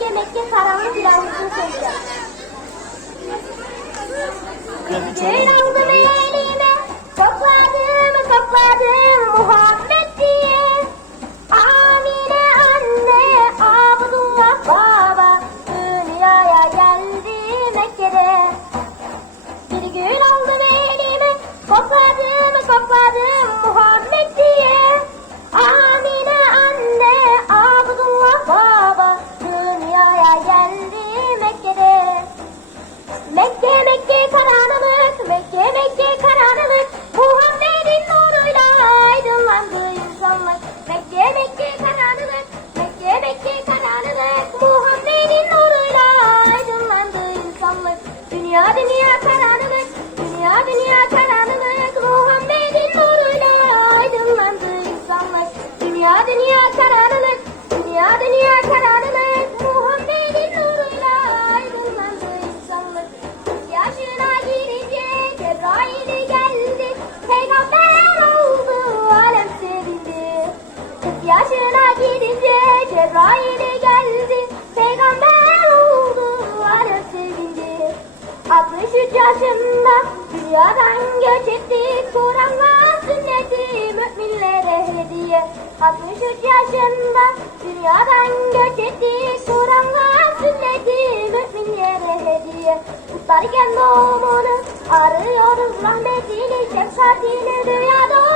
Mekke karanlık ilavesini söyleyeceğim. Gül aldım elime, topladım topladım Muhammed diye. Amine anne, Abdullah baba, dünyaya geldi Mekke'de. Bir gün aldım elime, topladım topladım Dünya dünya karanlık, dünya dünya karanlık, Muhammed'in nuruyla aydınlandı insanlık. Dünya dünya karanlık, dünya dünya karanlık, Muhammed'in nuruyla aydınlandı insanlık. Yaşına girince Cebrail geldi, peygamber oldu, alem sevindi. Yaşına girince Cebrail geldi, yaşında. Dünyadan göç etti, Kur'an'la sünneti müminlere hediye. 63 yaşında. Dünyadan göç etti, Kur'an'la sünneti müminlere hediye. Kutlarken doğumunu arıyoruz. Rahmetini, şefkatini dünyada